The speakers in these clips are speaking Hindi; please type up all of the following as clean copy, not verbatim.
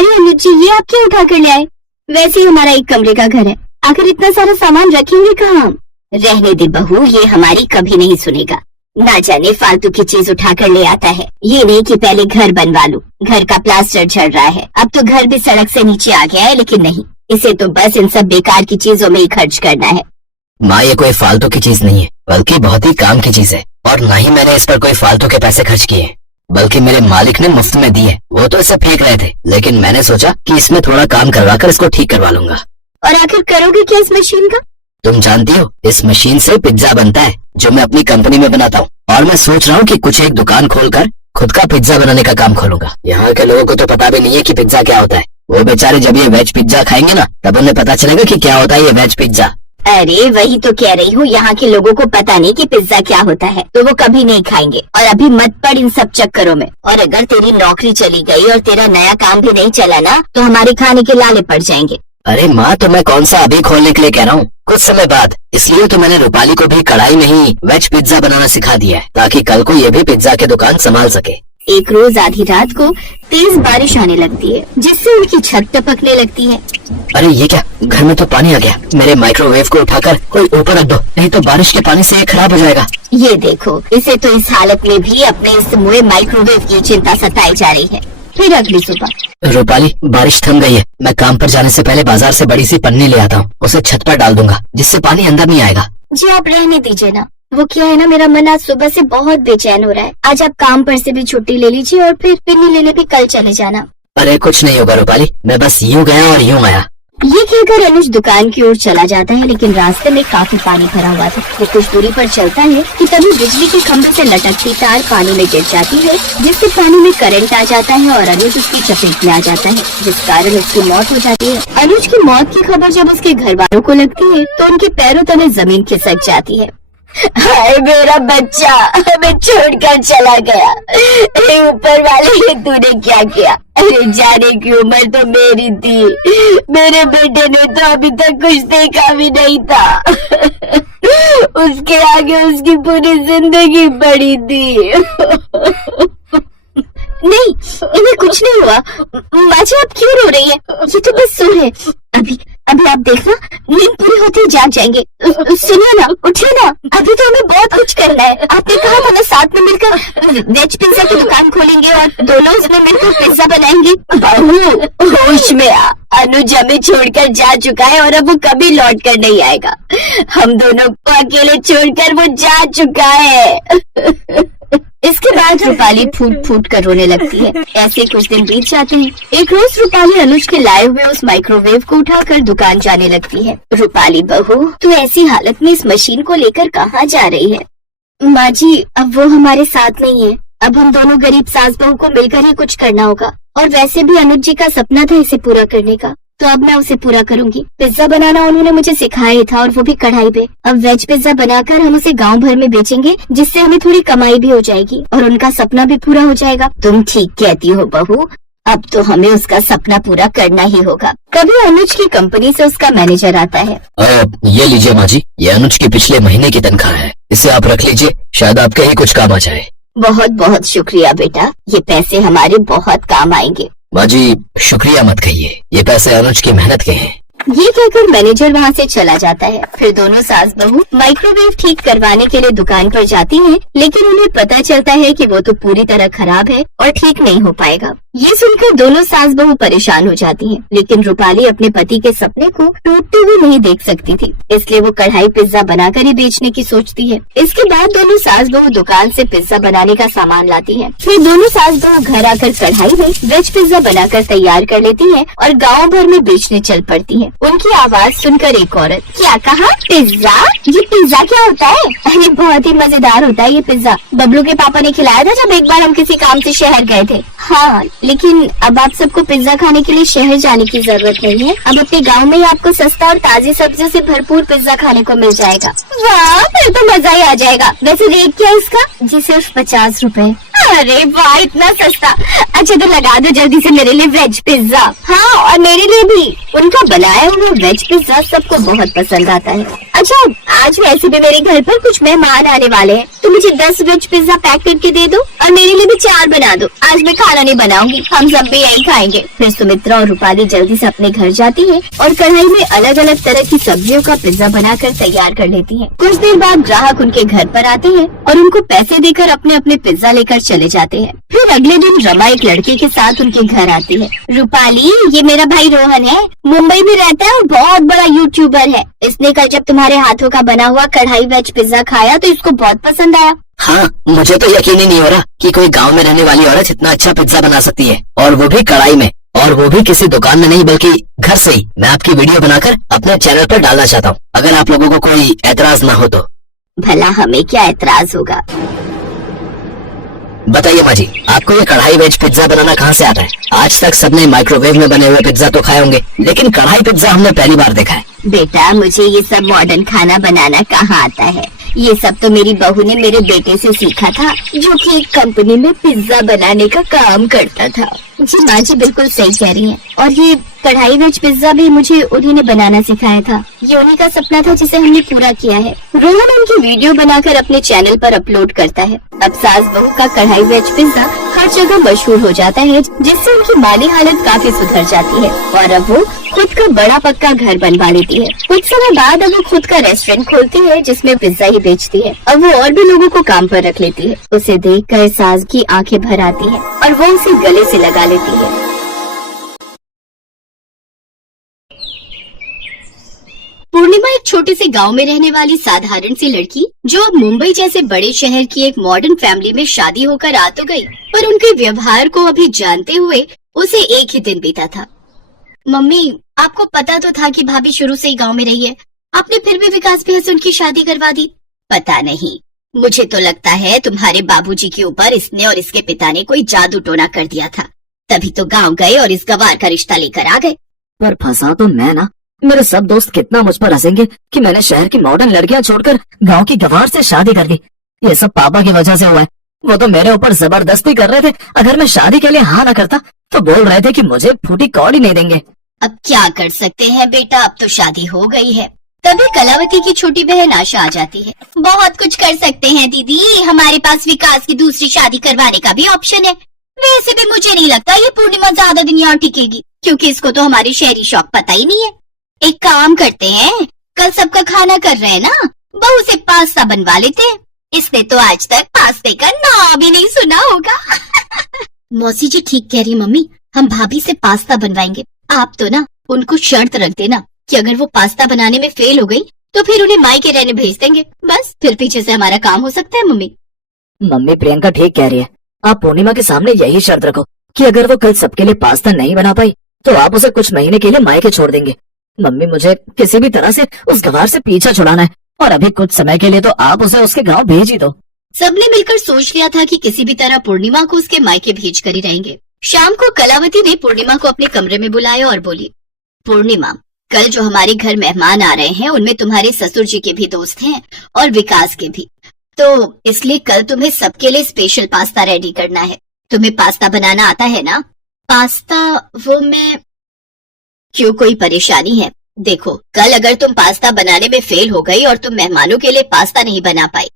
अरे अनुज जी, ये आप क्यों उठा कर ले आए? वैसे ही हमारा एक कमरे का घर है, आखिर इतना सारा सामान रखेंगे कहाँ हम? रहने दे बहू, ये हमारी कभी नहीं सुनेगा। ना जाने फालतू की चीज उठा कर ले आता है। ये नहीं कि पहले घर बनवा लूं, घर का प्लास्टर झड़ रहा है, अब तो घर भी सड़क से नीचे आ गया है, लेकिन नहीं, इसे तो बस इन सब बेकार की चीजों में ही खर्च करना है। माँ, ये कोई फालतू की चीज नहीं है, बल्कि बहुत ही काम की चीज है। और ना ही मैंने इस पर कोई फालतू के पैसे खर्च किए, बल्कि मेरे मालिक ने मुफ्त में दी है। वो तो इसे फेंक रहे थे, लेकिन मैंने सोचा कि इसमें थोड़ा काम करवा कर इसको ठीक करवा लूंगा। और आखिर करोगे क्या इस मशीन का? तुम जानती हो, इस मशीन से पिज्जा बनता है, जो मैं अपनी कंपनी में बनाता हूँ। और मैं सोच रहा हूँ कि कुछ एक दुकान खोलकर खुद का पिज्जा बनाने का काम खोलूंगा। यहाँ के लोगों को तो पता भी नहीं है कि पिज्जा क्या होता है। वो बेचारे जब ये वेज पिज्जा खाएंगे ना, तब उन्हें पता चलेगा कि क्या होता है ये वेज पिज्जा। अरे वही तो कह रही हूँ, यहाँ के लोगों को पता नहीं कि पिज्जा क्या होता है, तो वो कभी नहीं खाएंगे। और अभी मत पड़ इन सब चक्करों में। और अगर तेरी नौकरी चली गई और तेरा नया काम भी नहीं चला ना, तो हमारे खाने के लाले पड़ जाएंगे। अरे माँ, तो मैं कौन सा अभी खोलने के लिए कह रहा हूँ, कुछ समय बाद। इसलिए तो मैंने रूपाली को भी कढ़ाई में ही वेज पिज्जा बनाना सिखा दिया है, ताकि कल को ये भी पिज्जा की दुकान संभाल सके। एक रोज आधी रात को तेज बारिश आने लगती है, जिससे उनकी छत टपकने लगती है। अरे ये क्या, घर में तो पानी आ गया। मेरे माइक्रोवेव को उठाकर कोई ऊपर रख दो, नहीं तो बारिश के पानी से ये खराब हो जाएगा। ये देखो, इसे तो इस हालत में भी अपने इस मुए माइक्रोवेव की चिंता सताई जा रही है। फिर अगली सुबह, रूपाली, बारिश थम गई है। मैं काम पर जाने से पहले बाजार से बड़ी सी पन्नी ले आता हूँ, उसे छत पर डाल दूंगा, जिससे पानी अंदर नहीं आएगा। जी आप रहने दीजिए ना। वो क्या है ना, मेरा मन आज सुबह से बहुत बेचैन हो रहा है। आज आप काम पर से भी छुट्टी ले लीजिए और फिर पिन्नी लेने भी कल चले जाना। अरे कुछ नहीं होगा रूपाली, मैं बस यूँ गया और यूँ आया। ये कहकर अनुज दुकान की ओर चला जाता है, लेकिन रास्ते में काफी पानी भरा हुआ था। वो कुछ दूरी पर चलता है कि तभी बिजली के खंभे से लटकती तार पानी में गिर जाती है, जिससे पानी में करंट आ जाता है और अनुज उसकी चपेट में आ जाता है, जिस कारण उसकी मौत हो जाती है। अनुज की मौत की खबर जब उसके घर वालों को लगती है, तो उनके पैरों तले जमीन खिसक जाती है। हाय मेरा बच्चा हमें छोड़कर चला गया। ऊपर वाले, ये तूने क्या किया? अरे जाने की उम्र तो मेरी थी, मेरे बेटे ने तो अभी तक कुछ देखा भी नहीं था। उसके आगे उसकी पूरी जिंदगी पड़ी थी। नहीं, इन्हें कुछ नहीं हुआ। माँ जी आप क्यों रो रही है? ये तो बस सो है। अभी आप देखना, नींद पूरी होती ही जाग जाएंगे। सुनिए ना, उठिए ना, अभी तो हमें बहुत कुछ करना है। आपने कहा था ना, साथ में मिलकर वेज पिज्जा की दुकान खोलेंगे और दोनों उसमें मिलकर पिज्जा बनाएंगे। बहू होश में आ, अनुज हमें छोड़कर जा चुका है और अब वो कभी लौट कर नहीं आएगा। हम दोनों को अकेले छोड़कर वो जा चुका है। इसके बाद रूपाली फूट फूट कर रोने लगती है। ऐसे कुछ दिन बीत जाते हैं। एक रोज रूपाली अनुज के लाए हुए उस माइक्रोवेव को उठाकर दुकान जाने लगती है। रूपाली बहू, तू ऐसी हालत में इस मशीन को लेकर कहाँ जा रही है? माँ जी, अब वो हमारे साथ नहीं है। अब हम दोनों गरीब सास बहू को मिलकर ही कुछ करना होगा। और वैसे भी अनुज जी का सपना था इसे पूरा करने का, तो अब मैं उसे पूरा करूंगी। पिज्जा बनाना उन्होंने मुझे सिखाया ही था, और वो भी कढ़ाई पे। अब वेज पिज्जा बनाकर हम उसे गांव भर में बेचेंगे, जिससे हमें थोड़ी कमाई भी हो जाएगी और उनका सपना भी पूरा हो जाएगा। तुम ठीक कहती हो बहू, अब तो हमें उसका सपना पूरा करना ही होगा। कभी अनुज की कंपनी से उसका मैनेजर आता है। ये लीजिए माँ जी, ये अनुज की पिछले महीने की तनख्वाह है, इसे आप रख लीजिए, शायद आपके ही कुछ काम आ जाए। बहुत बहुत शुक्रिया बेटा, ये पैसे हमारे बहुत काम आएंगे। माँ जी शुक्रिया मत कहिए, ये पैसे अनुज की मेहनत के हैं। ये कहकर मैनेजर वहाँ से चला जाता है। फिर दोनों सास बहू माइक्रोवेव ठीक करवाने के लिए दुकान पर जाती हैं, लेकिन उन्हें पता चलता है कि वो तो पूरी तरह खराब है और ठीक नहीं हो पाएगा। ये सुनकर दोनों सास बहू परेशान हो जाती हैं, लेकिन रूपाली अपने पति के सपने को टूटते हुए नहीं देख सकती थी, इसलिए वो कढ़ाई पिज्जा बनाकर ही बेचने की सोचती है। इसके बाद दोनों सास बहू दुकान से पिज्जा बनाने का सामान लाती हैं। फिर दोनों सास बहू घर आकर कढ़ाई में वेज पिज्जा बनाकर तैयार कर लेती हैं और गाँव भर में बेचने चल पड़ती हैं। उनकी आवाज सुनकर एक औरत, क्या कहा? पिज्जा? ये पिज्जा क्या होता है? अरे बहुत ही मजेदार होता है ये पिज्जा, बबलू के पापा ने खिलाया था जब एक बार हम किसी काम से शहर गए थे। हाँ, लेकिन अब आप सबको पिज्जा खाने के लिए शहर जाने की जरूरत नहीं है। अब अपने गांव में ही आपको सस्ता और ताजी सब्जियों से भरपूर पिज्जा खाने को मिल जाएगा। वाह, फिर तो मजा ही आ जाएगा। वैसे रेट क्या है इसका? जी सिर्फ 50 रुपए। अरे वाह, इतना सस्ता। अच्छा तो लगा दो जल्दी से मेरे लिए वेज पिज्जा। हाँ, और मेरे लिए भी। उनका बनाया हुआ वेज पिज्जा सबको बहुत पसंद आता है। अच्छा, आज वैसे भी मेरे घर पर कुछ मेहमान आने वाले हैं, तो मुझे 10 वेज पिज्जा पैक करके दे दो और मेरे लिए भी 4 बना दो। आज मैं खाना नहीं बनाऊंगी, हम सब भी यही खाएंगे। फिर सुमित्रा और रूपाली जल्दी से अपने घर जाती है और कढ़ाई में अलग अलग तरह की सब्जियों का पिज्जा बनाकर तैयार कर लेती है। कुछ देर बाद ग्राहक उनके घर पर आते हैं और उनको पैसे देकर अपने अपने पिज्जा लेकर चले जाते हैं। फिर अगले दिन रमा एक लड़के के साथ उनके घर आती है। रूपाली, ये मेरा भाई रोहन है, मुंबई में रहता है और बहुत बड़ा यूट्यूबर है। इसने कल जब तुम्हारे हाथों का बना हुआ कढ़ाई वेज पिज्जा खाया तो इसको बहुत पसंद आया। हाँ, मुझे तो यकीन ही नहीं हो रहा कि कोई गांव में रहने वाली औरत इतना अच्छा पिज्जा बना सकती है, और वो भी कढ़ाई में, और वो भी किसी दुकान में नहीं बल्कि घर से ही। मैं आपकी वीडियो बनाकर अपने चैनल पर डालना चाहता हूँ, अगर आप लोगों को कोई एतराज ना हो तो। भला हमें क्या एतराज होगा। बताइए माँ जी, आपको ये कढ़ाई वेज पिज्जा बनाना कहाँ से आता है? आज तक सबने माइक्रोवेव में बने हुए पिज्जा तो खाए होंगे, लेकिन कढ़ाई पिज्जा हमने पहली बार देखा है। बेटा, मुझे ये सब मॉडर्न खाना बनाना कहाँ आता है। ये सब तो मेरी बहू ने मेरे बेटे से सीखा था, जो कि एक कंपनी में पिज्जा बनाने का काम करता था। जी माँ जी बिल्कुल सही कह रही हैं। और ये कढ़ाई वेज पिज्जा भी मुझे उन्हीं ने बनाना सिखाया था। ये उन्हीं का सपना था जिसे हमने पूरा किया है। रोहन उनकी वीडियो बनाकर अपने चैनल पर अपलोड करता है। अब सास बहू का कढ़ाई वेज पिज्जा हर जगह मशहूर हो जाता है, जिससे उनकी माली हालत काफी सुधर जाती है और अब वो खुद का बड़ा पक्का घर बनवा लेती है। कुछ समय बाद अब वो खुद का रेस्टोरेंट खोलती है जिसमें पिज्जा ही बेचती है। अब वो और भी लोगों को काम पर रख लेती है। उसे देखकर सास की आंखें भर आती है और वो उसे गले से लगा लेती है। पूर्णिमा एक छोटे से गांव में रहने वाली साधारण सी लड़की, जो अब मुंबई जैसे बड़े शहर की एक मॉडर्न फैमिली में शादी होकर आ तो गई, पर उनके व्यवहार को अभी जानते हुए उसे एक ही दिन बीता था। मम्मी, आपको पता तो था कि भाभी शुरू से ही गांव में रही है, आपने फिर भी विकास भैया से उनकी शादी करवा दी। पता नहीं, मुझे तो लगता है तुम्हारे बाबूजी के ऊपर इसने और इसके पिता ने कोई जादू टोना कर दिया था, तभी तो गांव गए और इस गवार का रिश्ता लेकर आ गए। पर फंसा तो मैं ना। मेरे सब दोस्त कितना मुझ पर हंसेंगे कि मैंने शहर की मॉडर्न लड़कियां छोड़कर गांव की गवार से शादी कर ली। ये सब पापा की वजह से हुआ है। वो तो मेरे ऊपर जबरदस्ती कर रहे थे। अगर मैं शादी के लिए हाँ ना करता तो बोल रहे थे कि मुझे फूटी कौड़ी नहीं देंगे। अब क्या कर सकते हैं बेटा, अब तो शादी हो गई है। तभी कलावती की छोटी बहन आशा आ जाती है। बहुत कुछ कर सकते हैं दीदी, हमारे पास विकास की दूसरी शादी करवाने का भी ऑप्शन है। वैसे भी मुझे नहीं लगता ये पूर्णिमा ज्यादा दिन यहाँ टिकेगी, क्योंकि इसको तो हमारी शहरी शौक पता ही नहीं है। एक काम करते हैं, कल सबका खाना कर रहे हैं ना, बहू से पास्ता बनवा लेते हैं। इसने तो आज तक पास्ते का नाम भी नहीं सुना होगा। मौसी जी ठीक कह रही मम्मी, हम भाभी से पास्ता बनवाएंगे। आप तो ना उनको शर्त रख देना कि अगर वो पास्ता बनाने में फेल हो गई तो फिर उन्हें मायके रहने भेज देंगे। बस फिर पीछे से हमारा काम हो सकता है। मम्मी प्रियंका ठीक कह रही है। आप पूर्णिमा के सामने यही शर्त रखो कि अगर वो कल सबके लिए पास्ता नहीं बना पाई तो आप उसे कुछ महीने के लिए मायके छोड़ देंगे। मम्मी, मुझे किसी भी तरह से उस गवार से पीछा छुड़ाना है, और अभी कुछ समय के लिए तो आप उसे उसके गांव भेज ही दो। सबने मिलकर सोच लिया था कि किसी भी तरह पूर्णिमा को उसके मायके भेज कर ही रहेंगे। शाम को कलावती ने पूर्णिमा को अपने कमरे में बुलाया और बोली, पूर्णिमा, कल जो हमारे घर मेहमान आ रहे हैं उनमें तुम्हारे ससुर जी के भी दोस्त हैं और विकास के भी, तो इसलिए कल तुम्हें सबके लिए स्पेशल पास्ता रेडी करना है। तुम्हें पास्ता बनाना आता है ना? पास्ता वो मैं... क्यों, कोई परेशानी है? देखो, कल अगर तुम पास्ता बनाने में फेल हो गई और तुम मेहमानों के लिए पास्ता नहीं बना पाई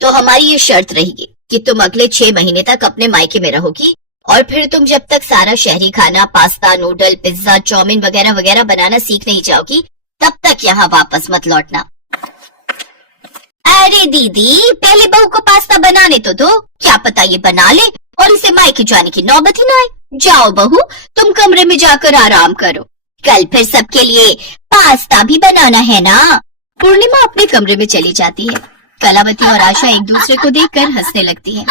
तो हमारी ये शर्त रहेगी कि तुम अगले 6 महीने तक अपने मायके में रहोगी, और फिर तुम जब तक सारा शहरी खाना, पास्ता, नूडल, पिज्जा, चाउमीन वगैरह वगैरह बनाना सीख नहीं जाओगी, तब तक यहाँ वापस मत लौटना। अरे दीदी, पहले बहू को पास्ता बनाने तो दो, क्या पता ये बना ले और इसे मायके जाने की नौबत ही ना आए। जाओ बहू, तुम कमरे में जाकर आराम करो, कल फिर सबके लिए पास्ता भी बनाना है ना। पूर्णिमा अपने कमरे में चली जाती है। कलावती और आशा एक दूसरे को देखकर हंसने लगती हैं।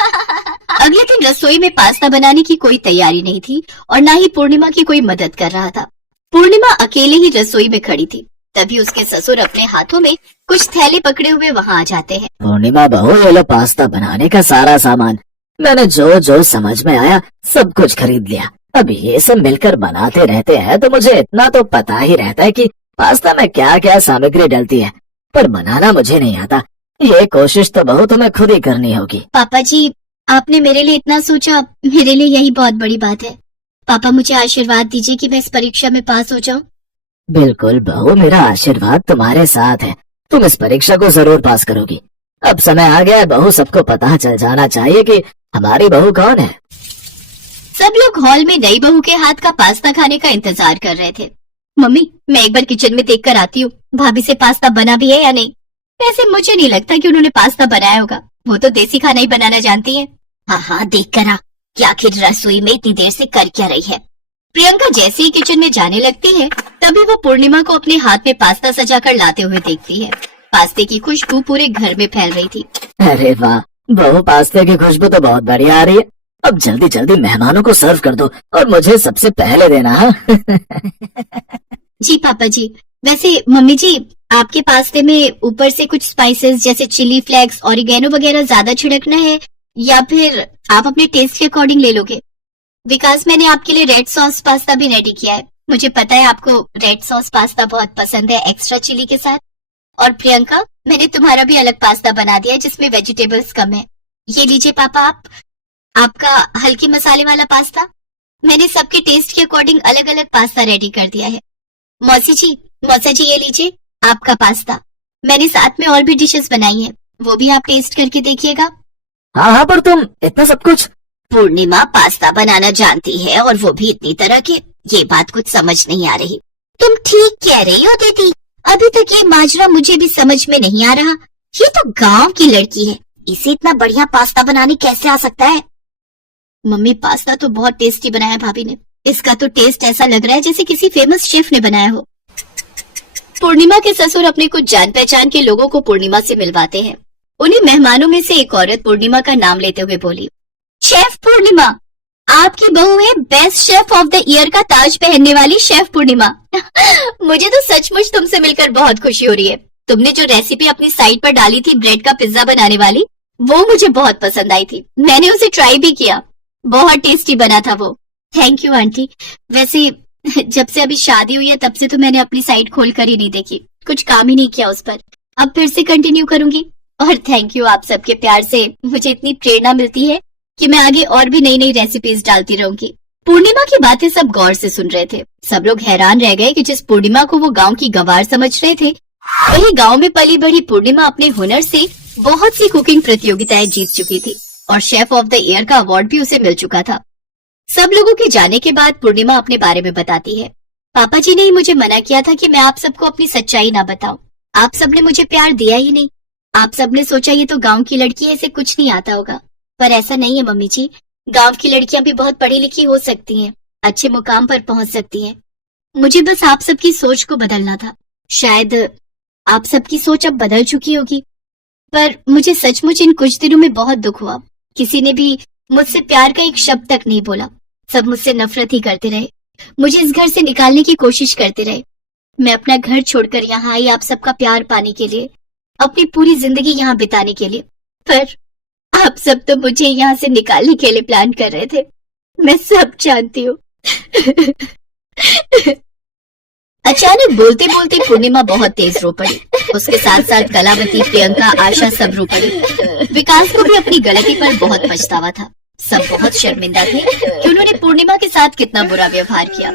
अगले दिन रसोई में पास्ता बनाने की कोई तैयारी नहीं थी और न ही पूर्णिमा की कोई मदद कर रहा था। पूर्णिमा अकेले ही रसोई में खड़ी थी। तभी उसके ससुर अपने हाथों में कुछ थैले पकड़े हुए वहाँ आ जाते हैं। पूर्णिमा बहू, ये लो पास्ता बनाने का सारा सामान। मैंने जो जो समझ में आया सब कुछ खरीद लिया। अब ये सब मिलकर बनाते रहते हैं तो मुझे इतना तो पता ही रहता है कि पास्ता में क्या क्या सामग्री डलती है, पर बनाना मुझे नहीं आता। ये कोशिश तो बहू तुम्हें खुद ही करनी होगी। पापा जी, आपने मेरे लिए इतना सोचा, मेरे लिए यही बहुत बड़ी बात है। पापा, मुझे आशीर्वाद दीजिए कि मैं इस परीक्षा में पास हो जाऊं। बिल्कुल बहू, मेरा आशीर्वाद तुम्हारे साथ है। तुम इस परीक्षा को जरूर पास करोगी। अब समय आ गया है, बहू सबको पता चल जाना चाहिए कि हमारी बहू कौन है। सब लोग हॉल में नई बहू के हाथ का पास्ता खाने का इंतजार कर रहे थे। मम्मी, मैं एक बार किचन में देख कर आती हूँ, भाभी से पास्ता बना भी है या नहीं। वैसे मुझे नहीं लगता कि उन्होंने पास्ता बनाया होगा, वो तो देसी खाना ही बनाना जानती है। हाँ हाँ, देख कर आ कि आखिर रसोई में इतनी देर से कर क्या रही है। प्रियंका जैसे ही किचन में जाने लगती है, तभी वो पूर्णिमा को अपने हाथ में पास्ता सजाकर लाते हुए देखती है। पास्ते की खुशबू पूरे घर में फैल रही थी। अरे वाह बहू, पास्ते की खुशबू तो बहुत बढ़िया आ रही है। अब जल्दी जल्दी मेहमानों को सर्व कर दो और मुझे सबसे पहले देना। हाँ? जी पापा जी। वैसे मम्मी जी, आपके पास्ते में ऊपर से कुछ स्पाइसेस जैसे चिली फ्लेक्स, ऑरिगेनो वगैरह ज्यादा छिड़कना है या फिर आप अपने टेस्ट के अकॉर्डिंग ले लोगे? विकास, मैंने आपके लिए रेड सॉस पास्ता भी रेडी किया है। मुझे पता है आपको रेड सॉस पास्ता बहुत पसंद है एक्स्ट्रा चिली के साथ। और प्रियंका, मैंने तुम्हारा भी अलग पास्ता बना दिया है जिसमें वेजिटेबल्स कम है। ये लीजिए पापा, आपका हल्के मसाले वाला पास्ता। मैंने सबके टेस्ट के अकॉर्डिंग अलग अलग पास्ता रेडी कर दिया है। मौसा जी ये लीजिए आपका पास्ता। मैंने साथ में और भी डिशेस बनाई हैं, वो भी आप टेस्ट करके देखिएगा। हाँ हाँ, पर तुम इतना सब कुछ। पूर्णिमा पास्ता बनाना जानती है और वो भी इतनी तरह के, ये बात कुछ समझ नहीं आ रही। तुम ठीक कह रही हो दीदी, अभी तक ये माजरा मुझे भी समझ में नहीं आ रहा। ये तो गांव की लड़की है, इसे इतना बढ़िया पास्ता बनाने कैसे आ सकता है? मम्मी, पास्ता तो बहुत टेस्टी बनाया भाभी ने। इसका तो टेस्ट ऐसा लग रहा है जैसे किसी फेमस शेफ ने बनाया हो। पूर्णिमा के ससुर अपने कुछ जान पहचान के लोगों को पूर्णिमा से मिलवाते हैं। उन्हीं मेहमानों में से एक औरत पूर्णिमा का नाम लेते हुए बोली, शेफ पूर्णिमा, आपकी बहू है best chef of the year का ताज पहनने वाली शेफ पूर्णिमा। मुझे तो सचमुच तुमसे मिलकर बहुत खुशी हो रही है। तुमने जो रेसिपी अपनी साइट पर डाली थी ब्रेड का पिज्जा बनाने वाली, वो मुझे बहुत पसंद आई थी। मैंने उसे ट्राई भी किया, बहुत टेस्टी बना था वो। Thank you aunty. वैसे जब से अभी शादी हुई है तब से तो मैंने अपनी साइट खोल कर ही नहीं देखी, कुछ काम ही नहीं किया उस पर। अब फिर से कंटिन्यू करूंगी। और थैंक यू, आप सबके प्यार से मुझे इतनी प्रेरणा मिलती है कि मैं आगे और भी नई नई रेसिपीज डालती रहूंगी। पूर्णिमा की बातें सब गौर से सुन रहे थे। सब लोग हैरान रह गए कि जिस पूर्णिमा को वो गांव की गंवार समझ रहे थे, वही गांव में पली बढ़ी पूर्णिमा अपने हुनर से बहुत सी कुकिंग प्रतियोगिताएं जीत चुकी थी और शेफ ऑफ द ईयर का अवार्ड भी उसे मिल चुका था। सब लोगों के जाने के बाद पूर्णिमा अपने बारे में बताती है। पापा जी ने ही मुझे मना किया था कि मैं आप सबको अपनी सच्चाई ना बताऊं। आप सबने मुझे प्यार दिया ही नहीं। आप सबने सोचा ये तो गांव की लड़की है, इसे कुछ नहीं आता होगा। पर ऐसा नहीं है मम्मी जी, गांव की लड़कियां भी बहुत पढ़ी लिखी हो सकती हैं, अच्छे मुकाम पर पहुंच सकती हैं। मुझे बस आप सबकी सोच को बदलना था। शायद आप सबकी सोच अब बदल चुकी होगी, पर मुझे सचमुच इन कुछ दिनों में बहुत दुख हुआ। किसी ने भी मुझसे प्यार का एक शब्द तक नहीं बोला। सब मुझसे नफरत ही करते रहे, मुझे इस घर से निकालने की कोशिश करते रहे। मैं अपना घर छोड़कर यहाँ आई आप सबका प्यार पाने के लिए, अपनी पूरी जिंदगी यहाँ बिताने के लिए। पर आप सब तो मुझे यहाँ से निकालने के लिए प्लान कर रहे थे, मैं सब जानती हूँ। अचानक बोलते बोलते पूर्णिमा बहुत तेज रो पड़ी। उसके साथ साथ कलावती, प्रियंका, आशा सब रो पड़ी। विकास को भी अपनी गलती पर बहुत पछतावा था। सब बहुत शर्मिंदा थे कि उन्होंने पूर्णिमा के साथ कितना बुरा व्यवहार किया।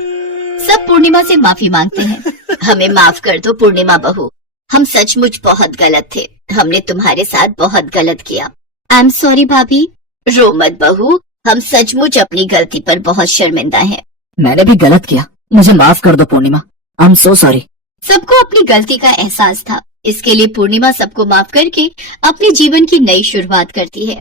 सब पूर्णिमा से माफी मांगते हैं। हमें माफ कर दो पूर्णिमा बहू, हम सचमुच बहुत गलत थे, हमने तुम्हारे साथ बहुत गलत किया। आई एम सॉरी भाभी। रो मत बहू, हम सचमुच अपनी गलती पर बहुत शर्मिंदा हैं। मैंने भी गलत किया, मुझे माफ कर दो पूर्णिमा, आई एम सो सॉरी। सबको अपनी गलती का एहसास था, इसके लिए पूर्णिमा सबको माफ करके अपने जीवन की नई शुरुआत करती है।